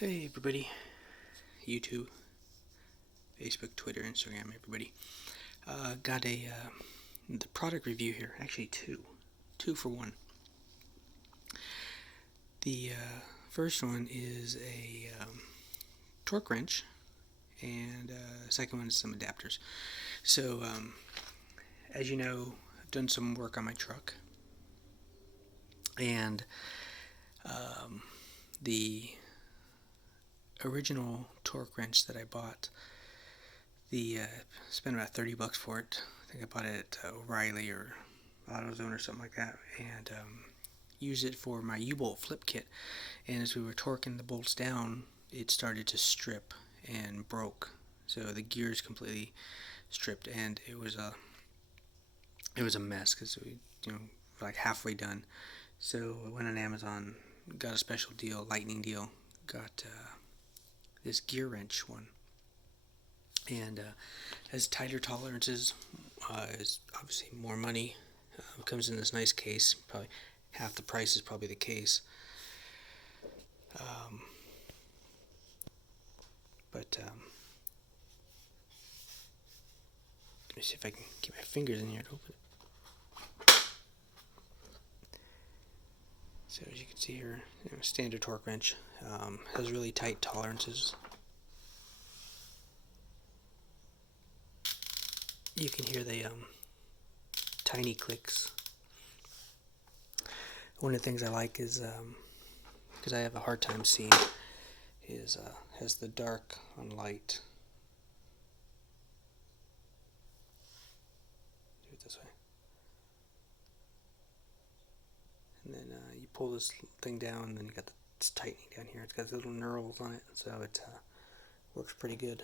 Hey everybody, YouTube, Facebook, Twitter, Instagram, everybody. Got the product review here, actually two for one. The first one is a torque wrench, and the second one is some adapters. So, as you know, I've done some work on my truck, and the original torque wrench that I bought, spent about $30 for it. I think I bought it at O'Reilly or AutoZone or something like that, and used it for my U-bolt flip kit. And as we were torquing the bolts down, it started to strip and broke. So the gears completely stripped, and it was a mess because we, like halfway done. So I went on Amazon, got a special deal, lightning deal, got this Gearwrench one, and has tighter tolerances, is obviously more money. Comes in this nice case, probably half the price is probably the case. But let me see if I can get my fingers in here to open it. So as you can see here, standard torque wrench, has really tight tolerances. You can hear the tiny clicks. One of the things I like is, because I have a hard time seeing, is has the dark on light. Do it this way. And then you pull this thing down, and then you got this tightening down here. It's got little knurls on it, so it works pretty good.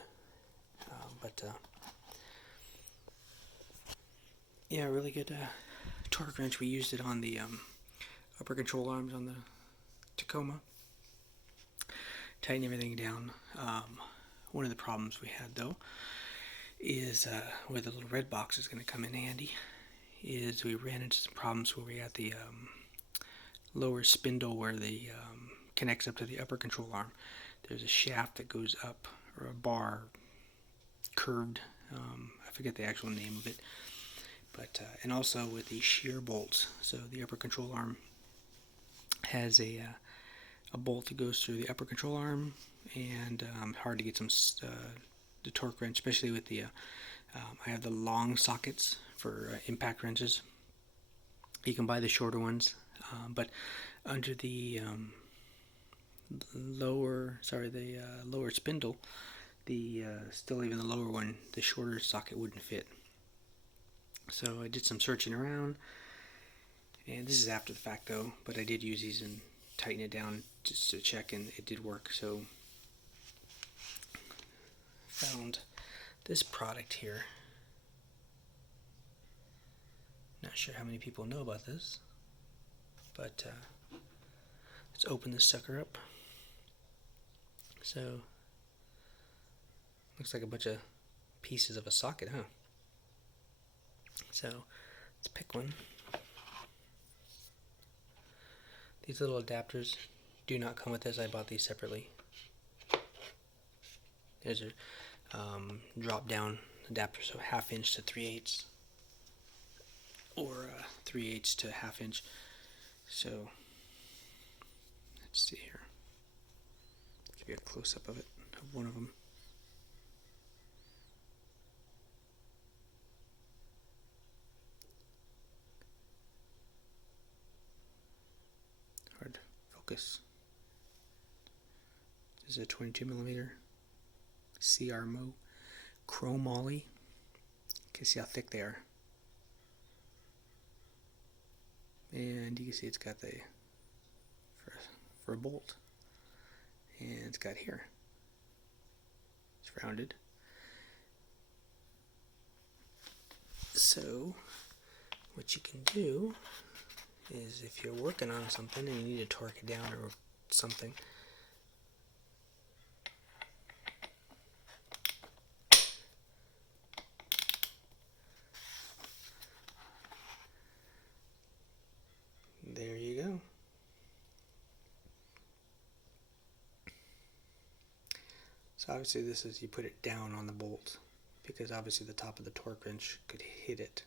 Yeah, really good torque wrench. We used it on the upper control arms on the Tacoma. Tighten everything down. One of the problems we had, though, is where the little red box is going to come in handy, is we ran into some problems where we had the lower spindle where the connects up to the upper control arm. There's a shaft that goes up, or a bar, curved. I forget the actual name of it. But and also with the shear bolts. So the upper control arm has a bolt that goes through the upper control arm, and hard to get some the torque wrench, especially with the I have the long sockets for impact wrenches. You can buy the shorter ones, but under the lower spindle, the still even the lower one, the shorter socket wouldn't fit. So I did some searching around, and this is after the fact though, but I did use these and tighten it down just to check, and it did work. So found this product here. Not sure how many people know about this, but let's open this sucker up. So looks like a bunch of pieces of a socket, huh? So let's pick one. These little adapters do not come with this. I bought these separately. There's a drop down adapter, so 1/2 inch to 3/8, or 3/8 to 1/2 inch. So let's see here. Give you a close up of it, of one of them. Hard focus. This is a 22mm CR chromoly. You can see how thick they are, and you can see it's got the for a bolt, and it's got here. It's rounded. So what you can do is, if you're working on something and you need to torque it down or something, there you go. So obviously this is, you put it down on the bolt, because obviously the top of the torque wrench could hit it.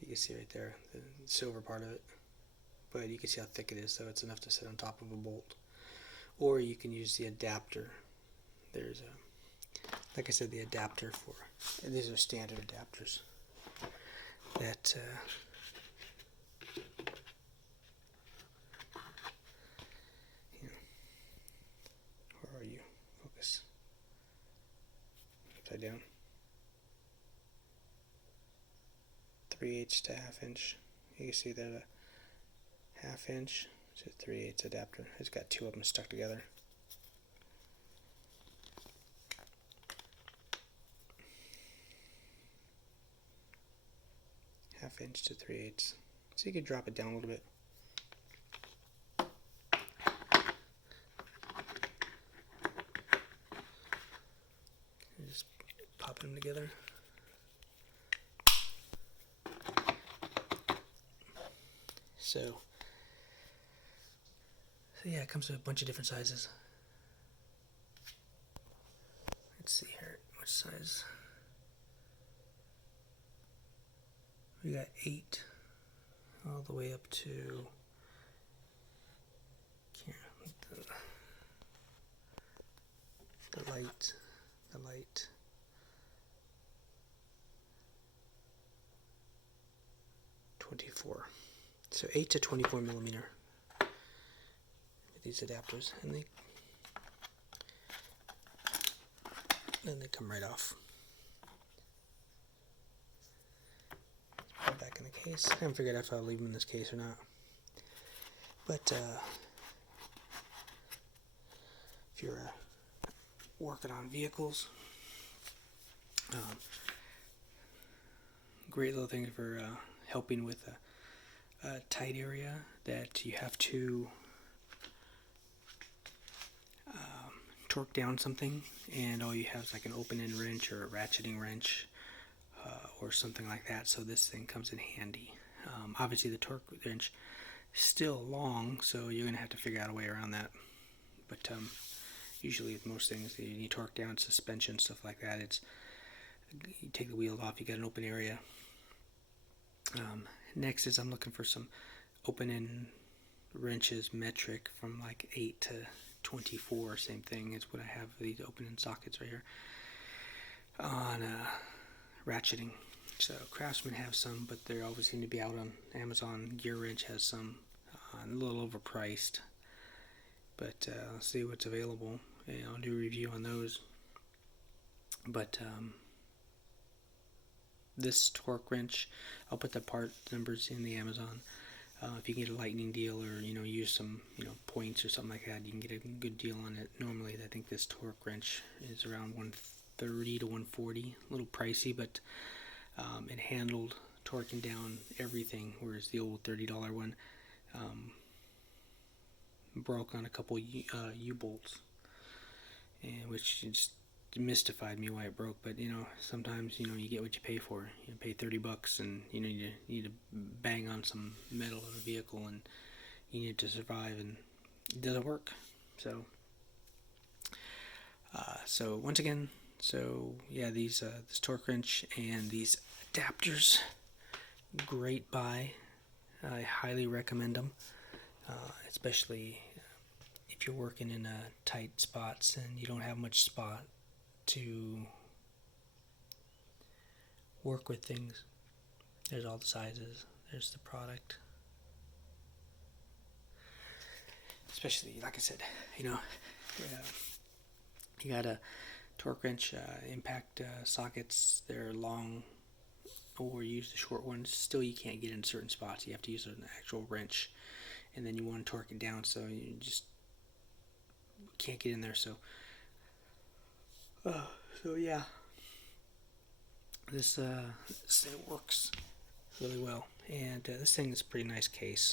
You can see right there, the silver part of it. But you can see how thick it is, so it's enough to sit on top of a bolt. Or you can use the adapter. There's a, like I said, the adapter for, and these are standard adapters that where are you? Focus. Upside down. 3/8 to 1/2 inch. You can see there the 1/2 inch to 3/8 adapter. It's got two of them stuck together. Half inch to 3/8. So you could drop it down a little bit. Just pop them together. So yeah, it comes in a bunch of different sizes. Let's see here, which size? We got 8 all the way up to, the light, 24. So 8 to 24 millimeter with these adapters, and then they come right off. Put it back in the case. I haven't figured out if I'll leave them in this case or not. But if you're working on vehicles, great little thing for helping with a tight area that you have to torque down something, and all you have is like an open-end wrench or a ratcheting wrench or something like that. So this thing comes in handy. Obviously the torque wrench is still long, so you're going to have to figure out a way around that. But usually with most things, you torque down suspension, stuff like that, it's, you take the wheel off, you got an open area. Next is I'm looking for some open-end wrenches, metric, from like 8 to 24, same thing. It's what I have, these open-end sockets right here on ratcheting. So Craftsman have some, but they always seem to be out on Amazon. Gearwrench has some, a little overpriced, but I'll see what's available and I'll do a review on those. But this torque wrench, I'll put the part numbers in the Amazon. If you can get a lightning deal, or use some points or something like that, you can get a good deal on it. Normally I think this torque wrench is around 130 to 140, a little pricey, but it handled torquing down everything, whereas the old $30 one broke on a couple U-bolts, and which just mystified me why it broke. But sometimes you get what you pay for. You pay $30 and you need to bang on some metal in a vehicle, and you need to survive, and it doesn't work. So so once again, yeah, these this torque wrench and these adapters, great buy. I highly recommend them, especially if you're working in tight spots and you don't have much spot to work with things. There's all the sizes, there's the product. Especially, like I said, you got a torque wrench, impact sockets, they're long, or use the short ones. Still, you can't get in certain spots. You have to use an actual wrench, and then you want to torque it down, so you just can't get in there. So yeah, this thing works really well, and this thing is a pretty nice case.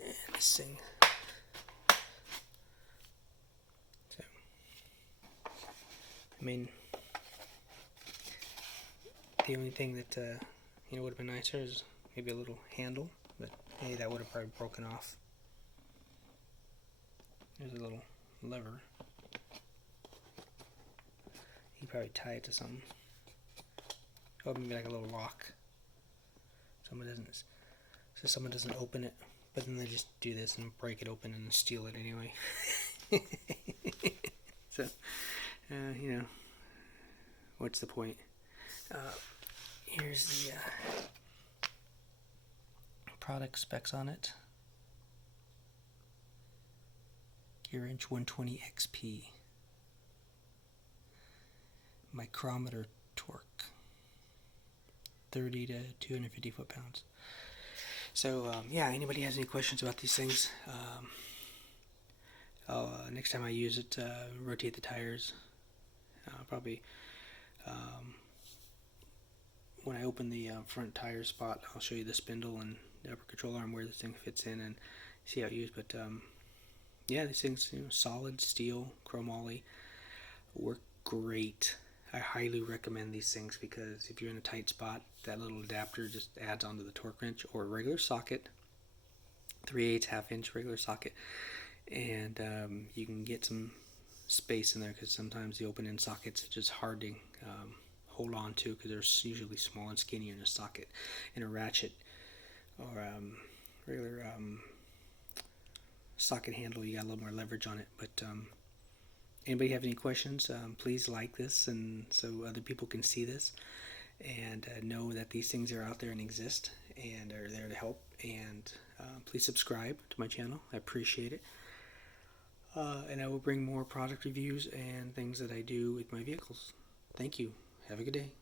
And this thing, so I mean, the only thing that would have been nicer is maybe a little handle, but hey, that would have probably broken off. There's a little lever. You probably tie it to something. Oh, maybe like a little lock. Someone doesn't open it, but then they just do this and break it open and steal it anyway. So, you know, what's the point? Here's the product specs on it. Gearwrench 120 XP. Micrometer torque. 30 to 250 foot-pounds. So, yeah, anybody has any questions about these things, next time I use it, rotate the tires. Probably when I open the front tire spot, I'll show you the spindle and the upper control arm where this thing fits in and see how it's used. But yeah, these things, solid steel, chromoly, work great. I highly recommend these things because if you're in a tight spot, that little adapter just adds onto the torque wrench or a regular socket, 3/8 half-inch regular socket, and you can get some space in there because sometimes the open-end sockets are just hard to hold on to because they're usually small and skinny in a socket. In a ratchet or regular socket handle, you got a little more leverage on it. But anybody have any questions, please like this and so other people can see this and know that these things are out there and exist and are there to help. And please subscribe to my channel. I appreciate it. And I will bring more product reviews and things that I do with my vehicles. Thank you. Have a good day.